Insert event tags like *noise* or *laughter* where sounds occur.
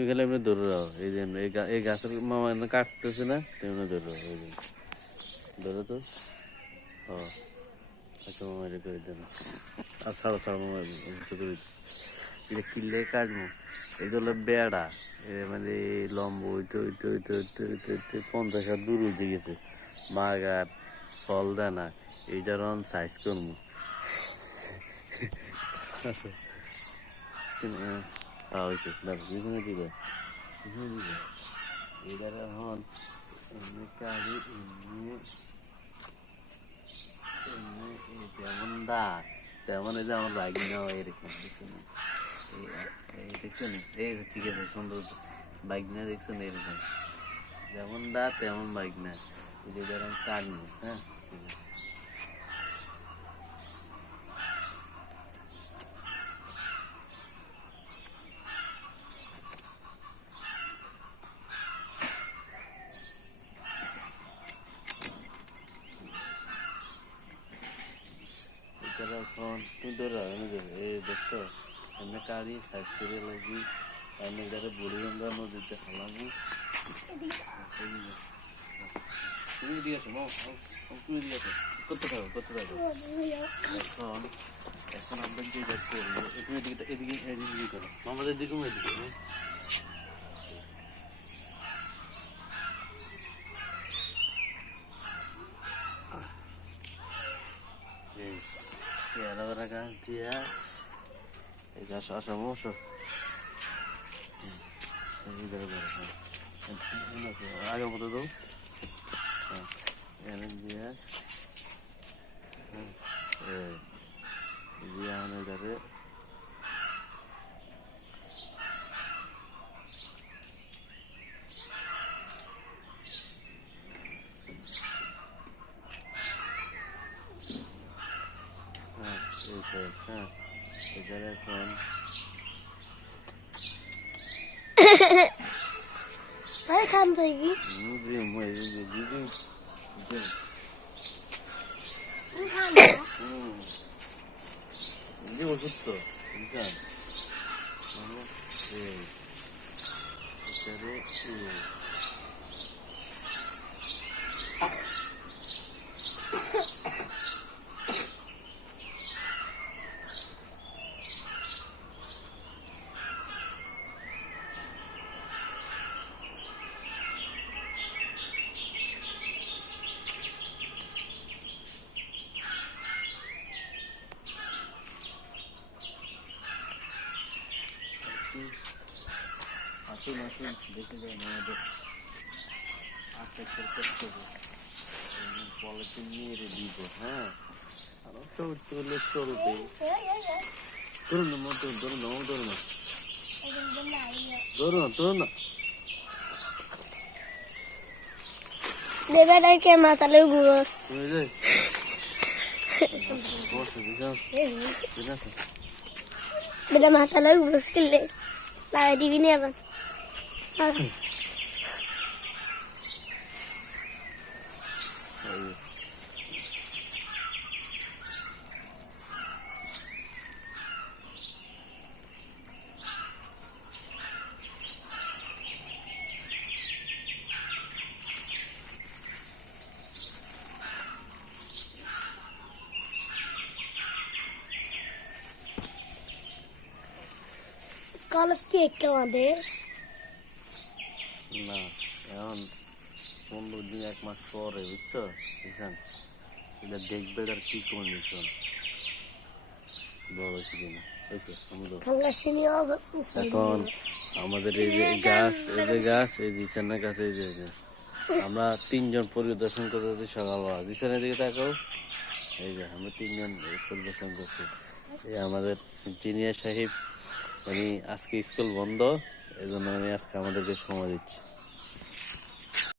তুমি খালি এমনি ধরে রাখো এই যে এমনি এই এই গাছের মামা এমনি কাটতেছে না তুমি এমনি ধরে রাখো এই যে ধরো তো। ও আচ্ছা মামা এটা করে দেন। আর ছাড়ো ছাড়ো, মামা, কিছু করে। এটা কিনলে কাটবো এটা হলো বেড়া। এটা মানে লম্ব হইতে হইতে হইতে হইতে হইতে হইতে পঞ্চাশ হাত দূর উঠে গেছে। মাগার ফল দেয় না এইটার অন সাইজ করব। *laughs* হ্যাঁ হয়েছে দাঁড়া এখানে দিবে এখানে দিবে এবার এখন এমনি কাজে এমনি এমনি যেমন দা তেমন এই যে আমার রাগি নেওয়া এরকম দেখছেন এই- দেখছেন এই ঠিক আছে সুন্দর বাইক না দেখছেন এরকম যেমন দা তেমন বাইক না এই যে কাটনি হ্যাঁ ঠিক আছে এছাড়া এখন তুমি ধরে এনে ধরে এই দেখছ এমনি কারি সাইজ করে লাগি এমনি যারা বুড়ি গঙ্গা নদীতে হালাবো তুমি দিয়ে আসো মাও তুমি দিয়ে আসো করতে থাকো করতে থাকো এখন এখন আমরা যে তুমি এদিকে এদিকে এদিকে করো আমাদের দিকেও এদিকে হ্যাঁ? এই অ্যালোভেরা গাছ দিয়া এই গাছ আসা মশো আগে মতো দাও হ্যাঁ এনে দিয়া হ্যাঁ, এই দিয়া মানে এটারে হ্যাঁ এইটাই হ্যাঁ এটারে এখন ভাই খান তুই কি মুজি মই দিদি দিদি তুই খান না হুম এই ওষুধ তো বুঝছেন মানে এই এটারে এই আসুন আসুন দেখে যান আমাদের করতে হবে। পলিথিন নিয়ে দিব হ্যাঁ? আর তো চলে চলবে। ধরুন না মা ধরুন ধরুন না। ধরুন না ধরুন ধরুন না দেবে তাকে মাতালের গুরস তুমি যে। বসে বুঝাও বুঝাও বেটা মাতালের গুরস কিনলে। লাগাই দিবি নি আবার। Kalıp ki eklemedi. না এখন পনেরো দিন এক মাস পরে বুঝছ? বুঝছেন? এটা দেখবে আর কি কন্ডিশন বড় ঠান্ডা সিনি এখন আমাদের এই যে গাছ এই যে গাছ এই বিছানার কাছে এই যে আমরা তিনজন পরিদর্শন করতে সকালবেলা। বিছানার দিকে তাকাও। এই যে আমরা তিনজন পরিদর্শন করছি। এই আমাদের ইঞ্জিনিয়ার সাহেব উনি আজকে স্কুল বন্ধ এই জন্য উনি আজকে আমাদেরকে সময় দিচ্ছে।